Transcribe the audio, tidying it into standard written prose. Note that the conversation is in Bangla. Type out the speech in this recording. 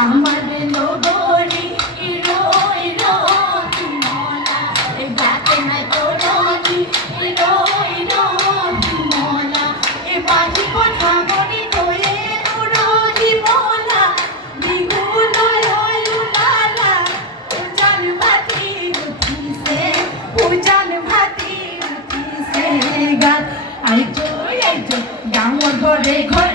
আমাদের লগরি ইরো ইরো মনা এ গাতে নাই তোরনি ইরো ইরো মনা এ বাজি কথা মনি তোয়ে উড়ো জীবনা বিগুলো লয়ুলালা উজান ভাতি উঠিছে উজান ভাতি উঠিছে গান আইজো গাঁৱৰ ঘৰে ঘৰে